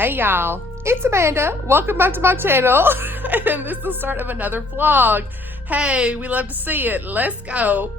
Hey y'all, it's Amanda. Welcome back to my channel. And this is the start of another vlog. Hey, we love to see it. Let's go.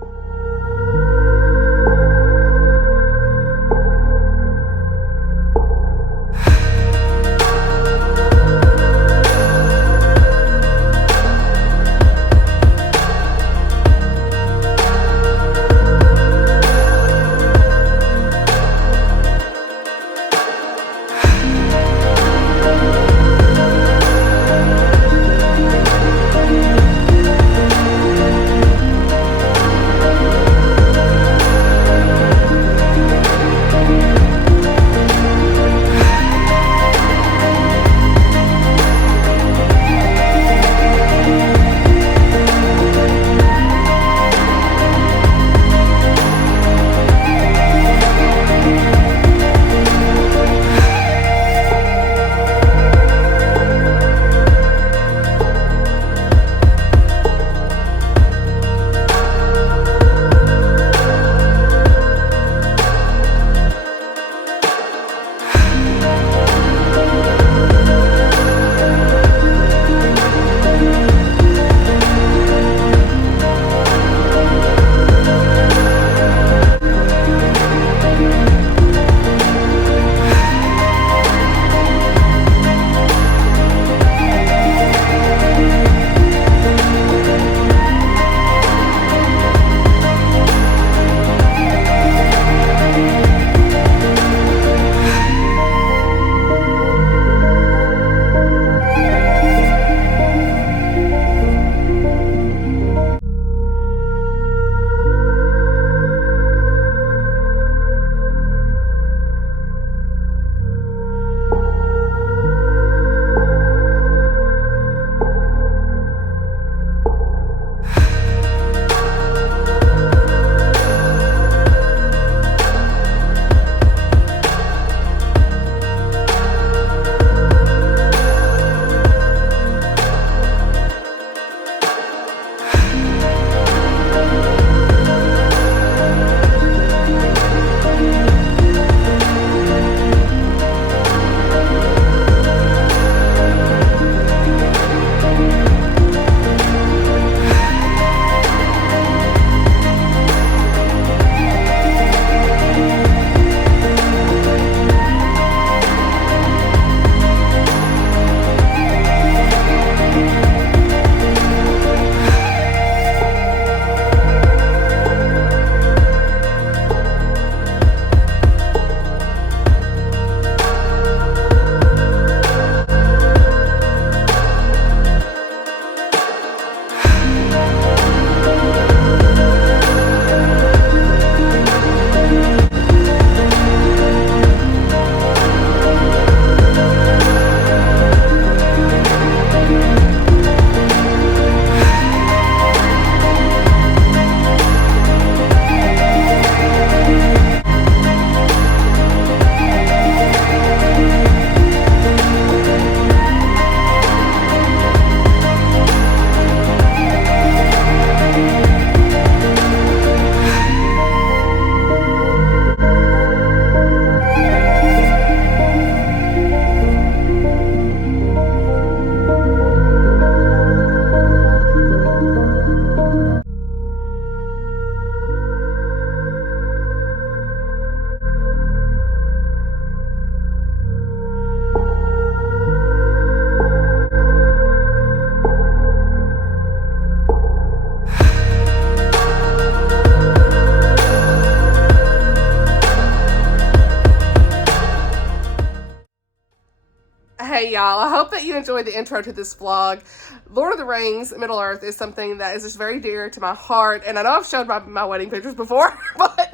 Hey y'all, I hope that you enjoyed the intro to this vlog. Lord of the Rings, Middle-earth is something that is just very dear to my heart, and I know I've showed my wedding pictures before, but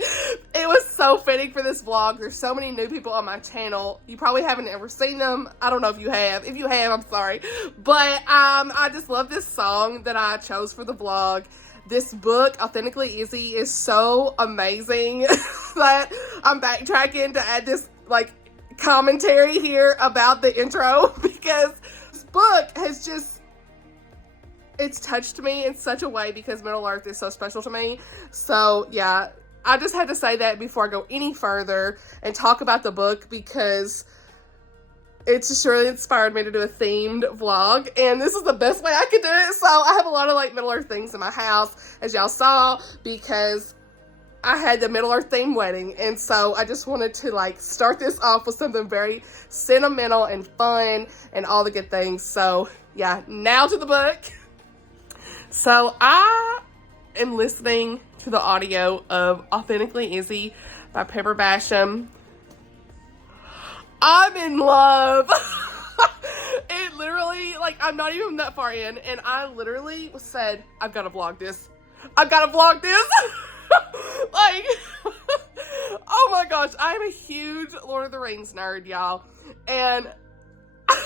it was so fitting for this vlog. There's so many new people on my channel. You probably haven't ever seen them. I don't know if you have. If you have, I'm sorry. But I just love this song that I chose for the vlog. This book, Authentically, Izzy, is so amazing that I'm backtracking to add this, like, commentary here about the intro, because this book has just, it's touched me in such a way because Middle-earth is so special to me. So yeah, I just had to say that before I go any further and talk about the book, because it's just really inspired me to do a themed vlog, and this is the best way I could do it. So I have a lot of like Middle Earth things in my house, as y'all saw, because I had the Middle Earth theme wedding, and so I just wanted to like start this off with something very sentimental and fun and all the good things. So yeah, now to the book. So I am listening to the audio of Authentically, Izzy by Pepper Basham. I'm in love. It literally, like, I'm not even that far in, and I literally said, I've got to vlog this. I've got to vlog this. Like, oh my gosh, I'm a huge Lord of the Rings nerd, y'all. And I'm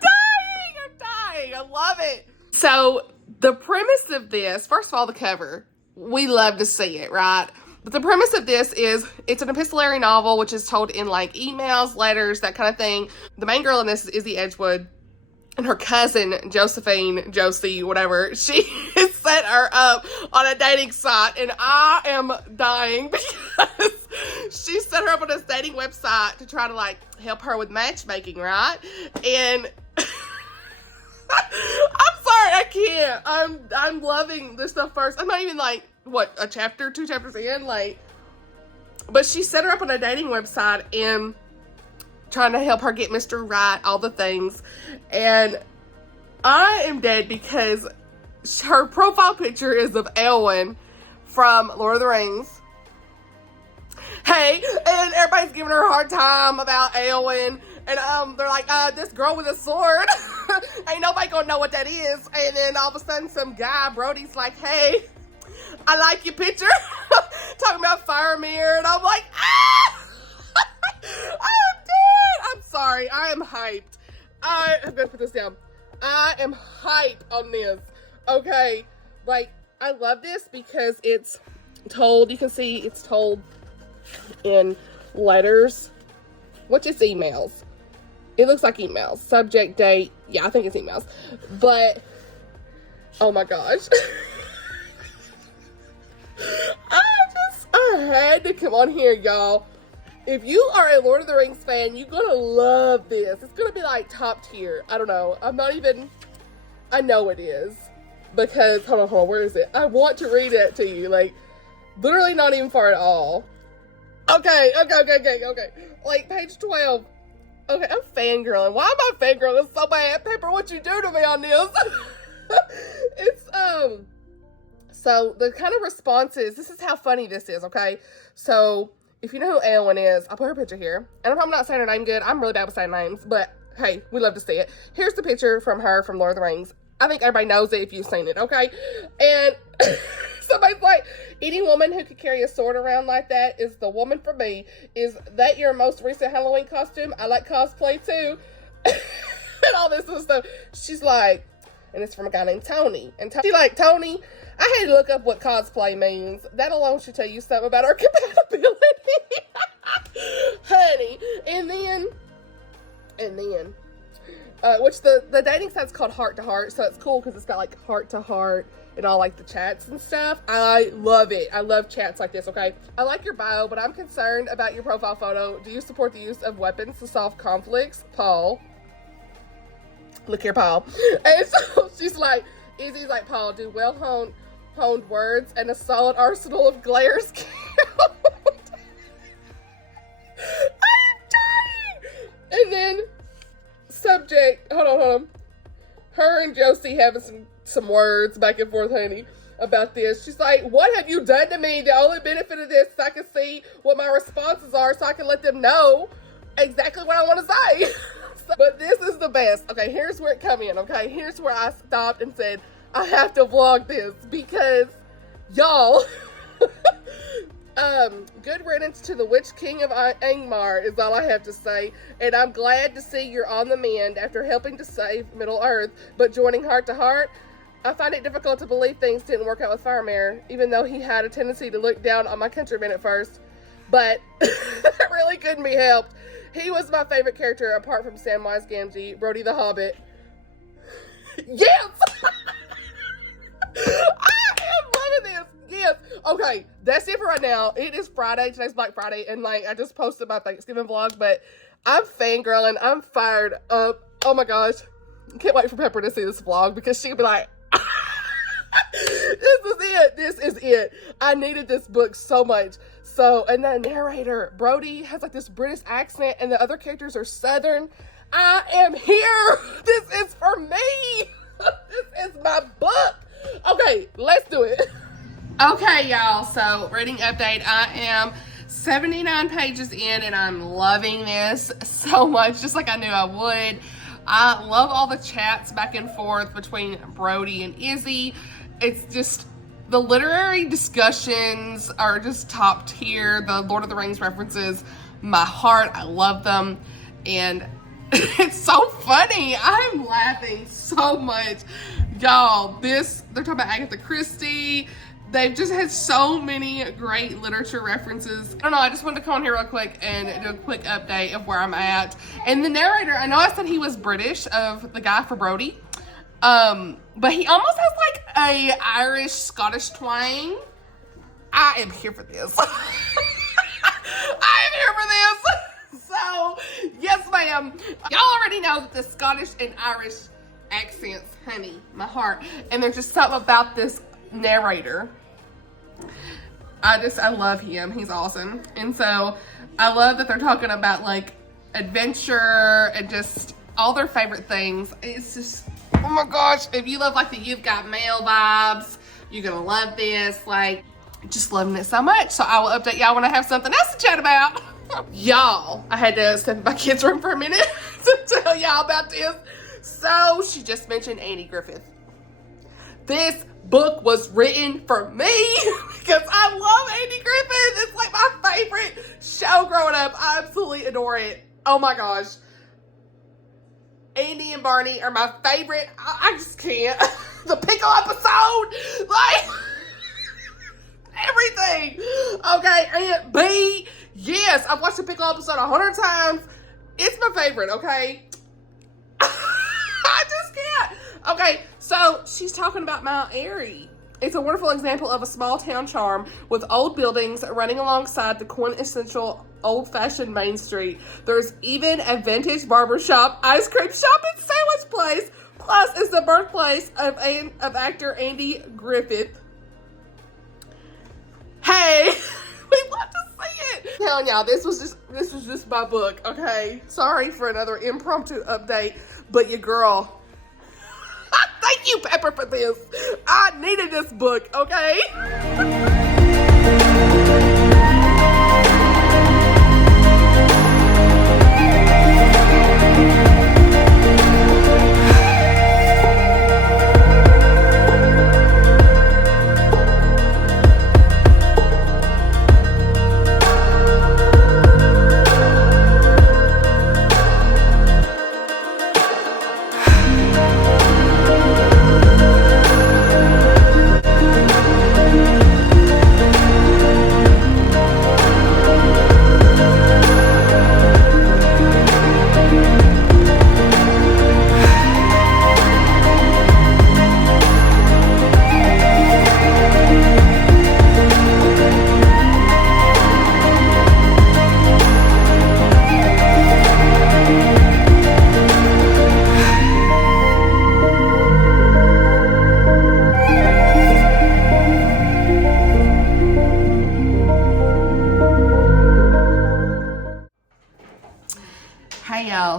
dying. I love it. So the premise of this, first of all, the cover, we love to see it, right? But the premise of this is, it's an epistolary novel, which is told in like emails, letters, that kind of thing. The main girl in this is Izzy Edgewood, and her cousin, Josie, whatever, she has set her up on a dating site, and I am dying because she set her up on this dating website to try to like help her with matchmaking, right? And I'm sorry, I can't. I'm loving this stuff first. I'm not even like, what, a chapter, 2 chapters in, like, but she set her up on a dating website and trying to help her get Mr. Right, all the things. And I am dead because her profile picture is of Elwyn from Lord of the Rings. Hey, and everybody's giving her a hard time about Elwyn. And they're like, this girl with a sword. Ain't nobody gonna know what that is. And then all of a sudden some guy, Brody's like, hey, I like your picture. Talking about Faramir. And I'm like, ah! I'm dead. I'm sorry. I am hyped. I'm gonna put this down. I am hyped on this. Okay. Like, I love this because it's told, you can see it's told in letters, which is emails. It looks like emails. Subject, date. Yeah, I think it's emails. But, oh my gosh. I had to come on here, y'all. If you are a Lord of the Rings fan, you're gonna love this. It's gonna be like top tier. I don't know. I'm not even, I know it is. Because, hold on, where is it? I want to read it to you. Like, literally not even far at all. Okay. Like, page 12. Okay, I'm fangirling. Why am I fangirling so bad? Pepper, what you do to me on this? It's, so the kind of responses, this is how funny this is, okay? So, if you know who Elwyn is, I'll put her picture here. And if I'm not saying her name good, I'm really bad with saying names, but hey, we love to see it. Here's the picture from her from Lord of the Rings. I think everybody knows it if you've seen it, okay? And somebody's like, any woman who could carry a sword around like that is the woman for me. Is that your most recent Halloween costume? I like cosplay too. And all this other stuff. She's like, and it's from a guy named Tony. And she's like, Tony, I had to look up what cosplay means. That alone should tell you something about our compatibility. Honey. And then, which the dating site's called Heart to Heart, so it's cool because it's got like heart to heart and all like the chats and stuff. I love it. I love chats like this, okay? I like your bio, but I'm concerned about your profile photo. Do you support the use of weapons to solve conflicts? Paul. Look here, Paul. And so she's like, Izzy's like, Paul, do well-honed words and a solid arsenal of glares count? I'm dying! And then, subject, hold on. Her and Josie having some words back and forth, honey, about this. She's like, what have you done to me? The only benefit of this is I can see what my responses are so I can let them know exactly what I want to say. But this is the best. Okay, here's where it come in, okay? Here's where I stopped and said, I have to vlog this because, y'all, good riddance to the Witch King of Angmar is all I have to say. And I'm glad to see you're on the mend after helping to save Middle Earth. But joining Heart to Heart, I find it difficult to believe things didn't work out with Faramir, even though he had a tendency to look down on my countrymen at first. But that really couldn't be helped. He was my favorite character apart from Samwise Gamgee, Brody the Hobbit. Yes! I am loving this. Yes. Okay, that's it for right now. It is Friday. Today's Black Friday, and like I just posted my Thanksgiving vlog, but I'm fangirling. I'm fired up. Oh my gosh. Can't wait for Pepper to see this vlog because she'll be like, this is it. This is it. I needed this book so much. So, and the narrator, Brody, has like this British accent and the other characters are Southern. I am here. This is for me. This is my book. Okay, let's do it. Okay, y'all. So, reading update. I am 79 pages in and I'm loving this so much, just like I knew I would. I love all the chats back and forth between Brody and Izzy. It's just, the literary discussions are just top tier. The Lord of the Rings references, my heart, I love them. And it's so funny. I'm laughing so much. Y'all, they're talking about Agatha Christie. They've just had so many great literature references. I don't know, I just wanted to come on here real quick and do a quick update of where I'm at. And the narrator, I know I said he was British, of the guy for Brody. But he almost has like a Irish, Scottish twang. I am here for this. I am here for this. So, yes ma'am. Y'all already know that the Scottish and Irish accents, honey, my heart. And there's just something about this narrator. I love him. He's awesome. And so I love that they're talking about like adventure and just all their favorite things. It's just, oh my gosh, if you love like the You've Got Mail vibes, you're gonna love this. Like, just loving it so much. So I will update y'all when I have something else to chat about. Y'all, I had to step in my kids' room for a minute to tell y'all about this. So she just mentioned Andy Griffith. This book was written for me because I love Andy Griffith. It's like my favorite show growing up. I absolutely adore it. Oh my gosh. Andy and Barney are my favorite. I just can't. The pickle episode, like everything. Okay, Aunt B. Yes, I've watched the pickle episode 100 times. It's my favorite, okay? I just can't. Okay, so she's talking about Mount Airy. It's a wonderful example of a small town charm with old buildings running alongside the quintessential old-fashioned Main Street. There's even a vintage barbershop, ice cream shop, and sandwich place. Plus, it's the birthplace of actor Andy Griffith. Hey, we love to see it. I'm telling y'all, this was just my book. Okay, sorry for another impromptu update, but your girl. Thank you, Pepper, for this. I needed this book, okay?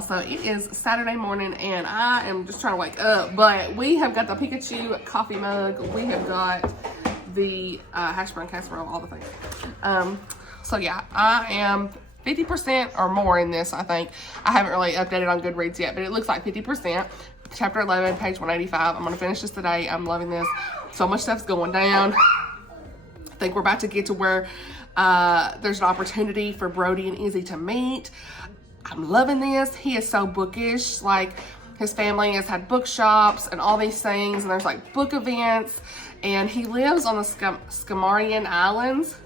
So it is Saturday morning and I am just trying to wake up, but we have got the Pikachu coffee mug, we have got the hash brown casserole, all the things. So yeah, I am 50% or more in this, I think. I haven't really updated on Goodreads yet, but it looks like 50%. Chapter 11, page 185. I'm gonna finish this today. I'm loving this. So much stuff's going down. I think we're about to get to where there's an opportunity for Brody and Izzy to meet. I'm loving this. He is so bookish. Like, his family has had bookshops and all these things, and there's like book events, and he lives on the Skamarian Islands.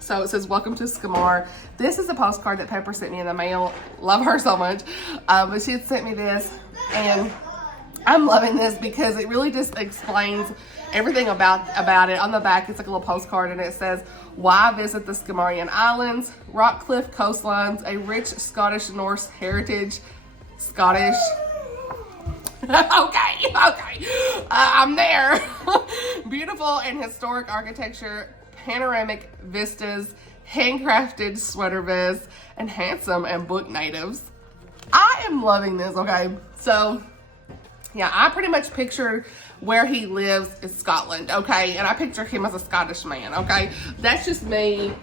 So it says, welcome to Skamar. This is a postcard that Pepper sent me in the mail. Love her so much. But she had sent me this, and I'm loving this because it really just explains everything about it. On the back, it's like a little postcard, and it says, why visit the Skimarian Islands, rock cliff coastlines, a rich Scottish Norse heritage, Scottish. Okay, I'm there. Beautiful and historic architecture, panoramic vistas, handcrafted sweater vests, and handsome and book natives. I am loving this, okay? So, yeah, I pretty much pictured where he lives is Scotland, okay? And I picture him as a Scottish man, okay? That's just me,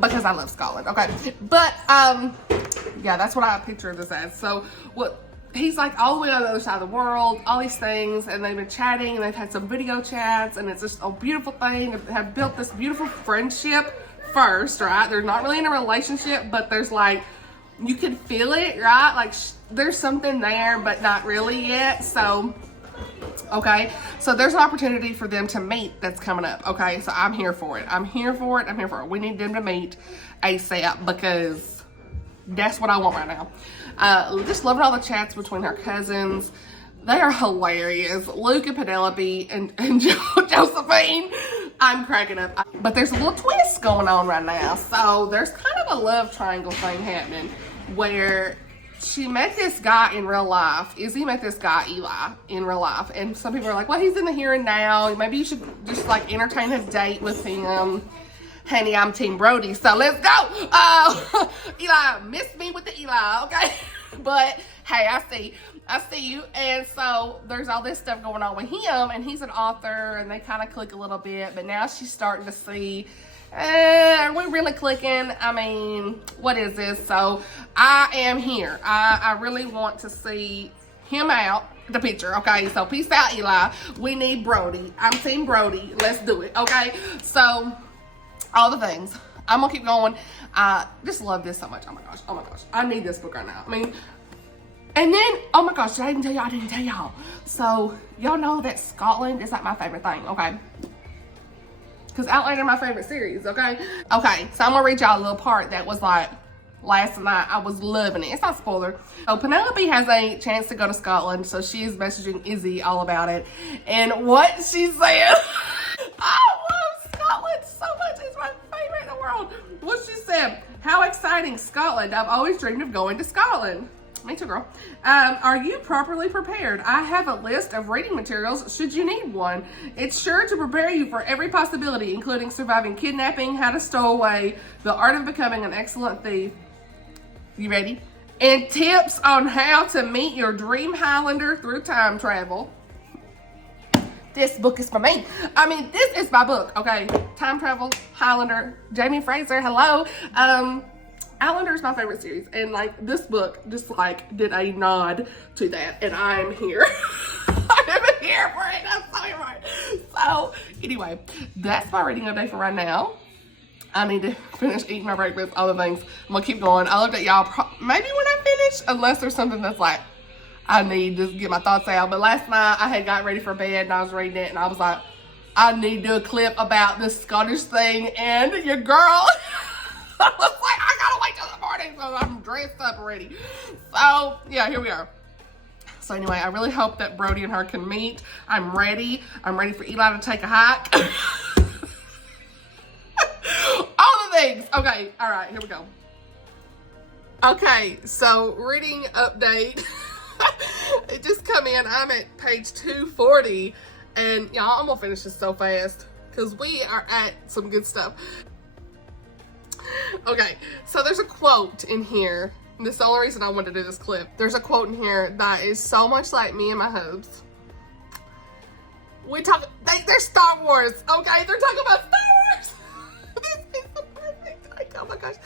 because I love Scotland, okay? But, yeah, that's what I picture this as. So, he's like all the way on the other side of the world, all these things, and they've been chatting, and they've had some video chats, and it's just a beautiful thing. They have built this beautiful friendship first, right? They're not really in a relationship, but there's like, you can feel it, right? Like there's something there, but not really yet. So, okay. So there's an opportunity for them to meet that's coming up. Okay. So I'm here for it. I'm here for it. We need them to meet ASAP because that's what I want right now. Just loving all the chats between her cousins. They are hilarious. Luke and Penelope and Josephine. I'm cracking up. But there's a little twist going on right now. So there's kind of a love triangle thing happening where she met this guy in real life. Izzy met this guy, Eli, in real life. And some people are like, well, he's in the here and now. Maybe you should just like entertain his date with him. Honey, I'm Team Brody, so let's go. Eli, miss me with the Eli, okay? But hey, I see you. And so there's all this stuff going on with him, and he's an author, and they kind of click a little bit. But now she's starting to see, are we really clicking? I mean, what is this? So I am here. I really want to see him out the picture, okay? So peace out, Eli. We need Brody. I'm Team Brody. Let's do it, okay? So all the things. I'm gonna keep going. I just love this so much. Oh my gosh. I need this book right now. I mean, and then, oh my gosh, I didn't tell y'all. So, y'all know that Scotland is like my favorite thing, okay? Because Outlander my favorite series, okay? Okay, so I'm gonna read y'all a little part that was like, last night. I was loving it. It's not a spoiler. So Penelope has a chance to go to Scotland, so she is messaging Izzy all about it. And what she said, I love Scotland so much. It's my favorite in the world. What she said, how exciting, Scotland. I've always dreamed of going to Scotland. Me too, girl. Are you properly prepared? I have a list of reading materials should you need one. It's sure to prepare you for every possibility, including surviving kidnapping, how to stow away, the art of becoming an excellent thief. You ready? And tips on how to meet your dream Highlander through time travel. This book is for me. I mean, this is my book, okay? Time travel, Highlander, Jamie Fraser, hello. Outlander is my favorite series, and like this book just like did a nod to that, and I'm here. I'm here for it. I'm so here for it. So anyway, that's my reading update for right now. I need to finish eating my breakfast, all the things. I'm gonna keep going. I'll update y'all maybe when I finish, unless there's something that's like I need to get my thoughts out. But last night I had got ready for bed and I was reading it, and I was like, I need to do a clip about this Scottish thing, and your girl. I was like, I gotta wait till the morning, so I'm dressed up already. So yeah, here we are. So anyway, I really hope that Brody and her can meet. I'm ready. I'm ready for Eli to take a hike. All the things. Okay, all right, here we go. Okay, so reading update. It just come in. I'm at page 240, and y'all, I'm gonna finish this so fast because we are at some good stuff. Okay, so there's a quote in here. This is the only reason I wanted to do this clip. There's a quote in here that is so much like me and my hubs. They're Star Wars, okay? They're talking about Star Wars. This is the perfect. Oh my gosh.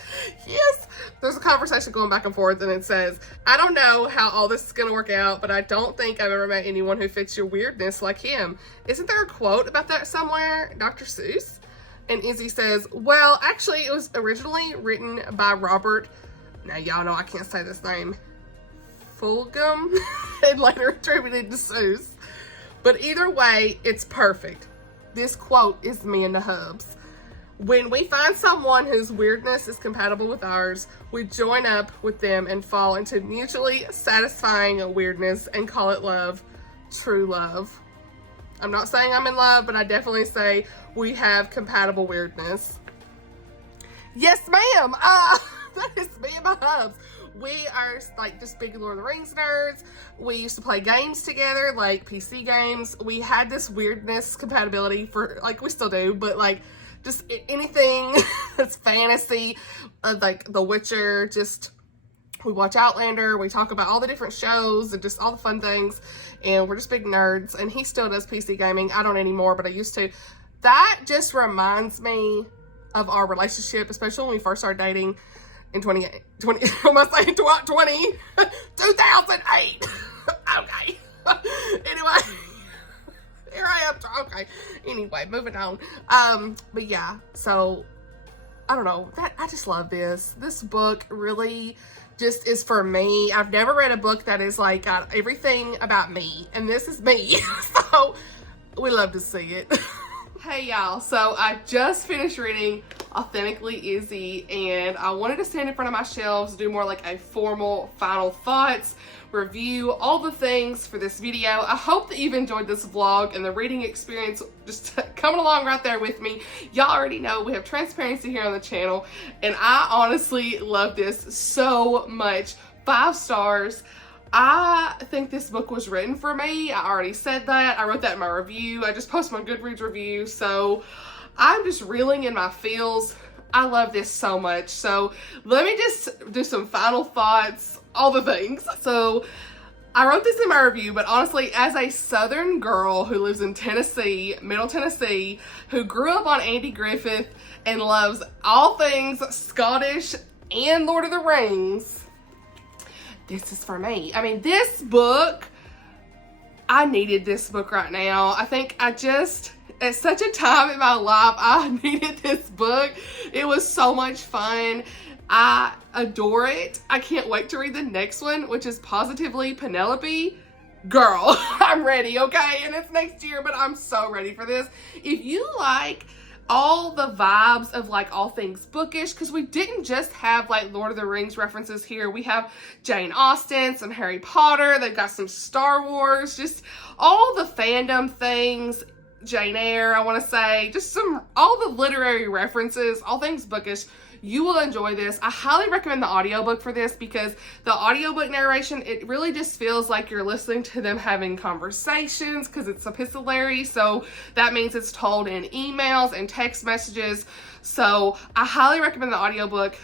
Yes. There's a conversation going back and forth, and it says, I don't know how all this is going to work out, but I don't think I've ever met anyone who fits your weirdness like him. Isn't there a quote about that somewhere? Dr. Seuss? And Izzy says, well, actually, it was originally written by Robert, now y'all know I can't say this name, Fulgham, and later attributed to Seuss. But either way, it's perfect. This quote is me and the hubs. When we find someone whose weirdness is compatible with ours, we join up with them and fall into mutually satisfying weirdness and call it love. True love. I'm not saying I'm in love, but I definitely say we have compatible weirdness. Yes, ma'am. That is me and my hubs. We are like just big Lord of the Rings nerds. We used to play games together, like PC games. We had this weirdness compatibility for, like, we still do, but like just anything that's fantasy, like The Witcher. Just we watch Outlander. We talk about all the different shows and just all the fun things. And we're just big nerds. And he still does PC gaming. I don't anymore, but I used to. That just reminds me of our relationship, especially when we first started dating in 2008. Okay. Anyway, here I am. Okay. Anyway, moving on. But yeah, so I don't know. I just love this. This book really just is for me. I've never read a book that is like got everything about me, and this is me. So we love to see it. Hey y'all, so I just finished reading Authentically, Izzy, and I wanted to stand in front of my shelves, do more like a formal final thoughts, review, all the things for this video. I hope that you've enjoyed this vlog and the reading experience, just coming along right there with me. Y'all already know we have transparency here on the channel, and I honestly love this so much. 5 stars. I think this book was written for me. I already said that. I wrote that in my review. I just posted my Goodreads review. So I'm just reeling in my feels. I love this so much. So let me just do some final thoughts, all the things. So I wrote this in my review, but honestly, as a Southern girl who lives in Tennessee, Middle Tennessee, who grew up on Andy Griffith and loves all things Scottish and Lord of the Rings, this is for me. I mean, this book, I needed this book right now. I think at such a time in my life, I needed this book. It was so much fun. I adore it. I can't wait to read the next one, which is Positively Penelope. Girl, I'm ready, okay? And it's next year, but I'm so ready for this. If you like all the vibes of like all things bookish, because we didn't just have like Lord of the Rings references here. We have Jane Austen, some Harry Potter, they've got some Star Wars, just all the fandom things, Jane Eyre, I want to say, just all the literary references, all things bookish. You will enjoy this. I highly recommend the audiobook for this because the audiobook narration, it really just feels like you're listening to them having conversations because it's epistolary. So that means it's told in emails and text messages. So I highly recommend the audiobook.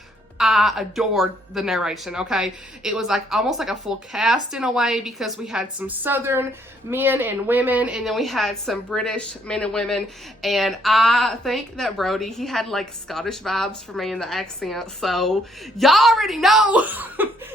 I adored the narration, okay? It was like almost like a full cast in a way because we had some Southern men and women, and then we had some British men and women, and I think that Brody, he had like Scottish vibes for me in the accent, so y'all already know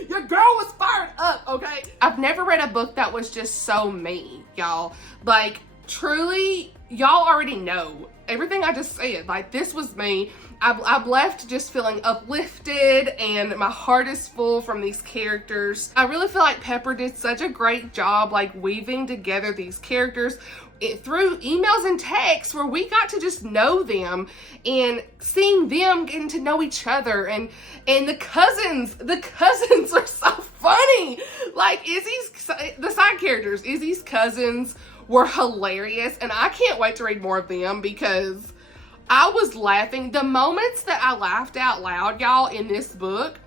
your girl was fired up, okay? I've never read a book that was just so me, y'all. Like, truly, y'all already know everything I just said. Like, this was me. I've left just feeling uplifted and my heart is full from these characters. I really feel like Pepper did such a great job like weaving together these characters through emails and texts where we got to just know them and seeing them getting to know each other, and the cousins are so funny. Like the side characters, Izzy's cousins were hilarious, and I can't wait to read more of them because I was laughing. The moments that I laughed out loud, y'all, in this book,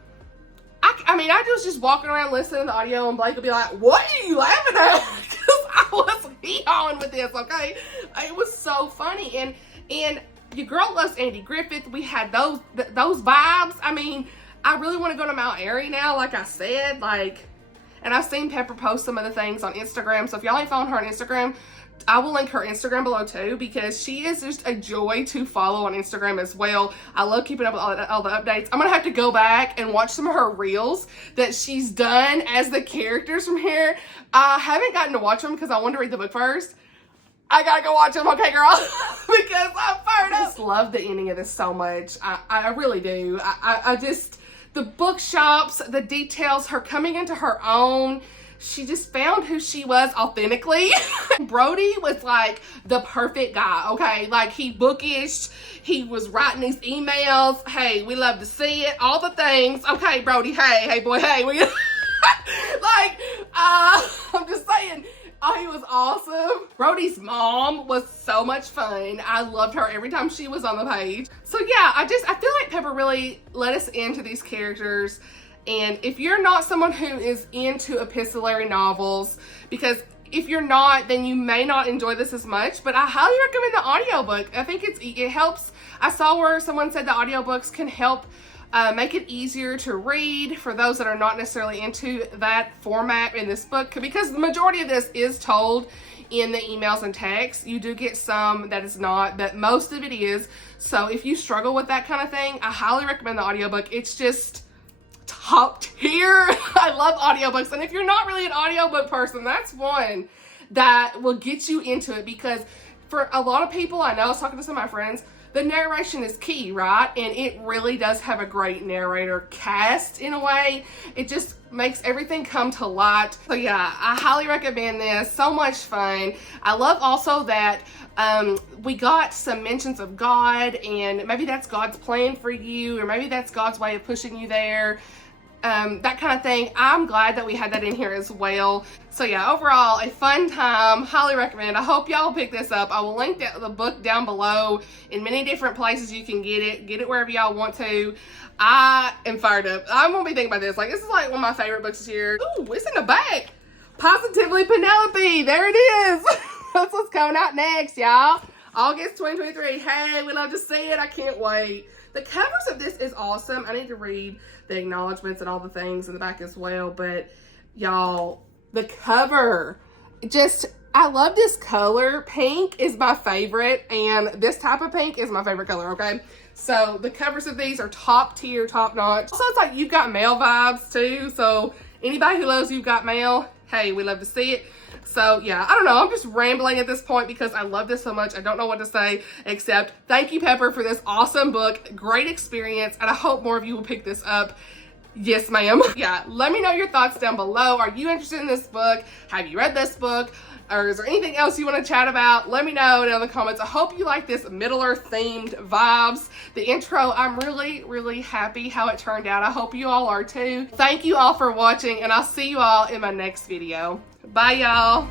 I mean, I was just walking around listening to the audio, and Blake would be like, what are you laughing at? Because I was hee-hawing with this, okay? It was so funny. And your girl loves Andy Griffith. We had those vibes. I mean, I really want to go to Mount Airy now, like I said. And I've seen Pepper post some of the things on Instagram. So if y'all ain't following her on Instagram, I will link her Instagram below too, because she is just a joy to follow on Instagram as well. I love keeping up with all the updates. I'm going to have to go back and watch some of her reels that she's done as the characters from here. I haven't gotten to watch them because I wanted to read the book first. I gotta go watch them, okay, girl? Because I'm fired up. I just love the ending of this so much. I really do. I just, the bookshops, the details, her coming into her own, she just found who she was authentically. Brody was like the perfect guy, okay? Like, he bookish, he was writing these emails, hey, we love to see it, all the things. Okay, Brody, hey boy, hey, we like, I'm just saying, oh, he was awesome. Brody's mom was so much fun. I loved her every time she was on the page. So yeah, I feel like Pepper really let us into these characters. And if you're not someone who is into epistolary novels, because if you're not, then you may not enjoy this as much, but I highly recommend the audiobook. I think it helps. I saw where someone said the audiobooks can help make it easier to read for those that are not necessarily into that format in this book, because the majority of this is told in the emails and texts. You do get some that is not, but most of it is. So if you struggle with that kind of thing, I highly recommend the audiobook. It's just top tier. I love audiobooks, and if you're not really an audiobook person, that's one that will get you into it, because for a lot of people, I know, I was talking to some of my friends, the narration is key, right? And it really does have a great narrator cast in a way. It just makes everything come to light. So yeah, I highly recommend this. So much fun. I love also that we got some mentions of God, and maybe that's God's plan for you, or maybe that's God's way of pushing you there. That kind of thing. I'm glad that we had that in here as well. So yeah, overall, a fun time. Highly recommend. I hope y'all pick this up. I will link the book down below in many different places you can get it. Get it wherever y'all want to. I am fired up. I'm gonna be thinking about this. Like, this is like one of my favorite books this year. Ooh, it's in the back. Positively Penelope. There it is. That's what's coming out next, y'all. August 2023. Hey, we love to see it. I can't wait. The covers of this is awesome. I need to read the acknowledgments and all the things in the back as well. But y'all, the cover, I love this color. Pink is my favorite, and this type of pink is my favorite color, okay? So the covers of these are top tier, top notch. Also, it's like You've Got Mail vibes too. So anybody who loves You've Got Mail, hey, we love to see it. So yeah, I don't know. I'm just rambling at this point because I love this so much. I don't know what to say except thank you, Pepper, for this awesome book. Great experience. And I hope more of you will pick this up. Yes, ma'am. Yeah, let me know your thoughts down below. Are you interested in this book? Have you read this book? Or is there anything else you want to chat about? Let me know down in the comments. I hope you like this Middle-earth themed vibes. The intro, I'm really, really happy how it turned out. I hope you all are too. Thank you all for watching, and I'll see you all in my next video. Bye, y'all.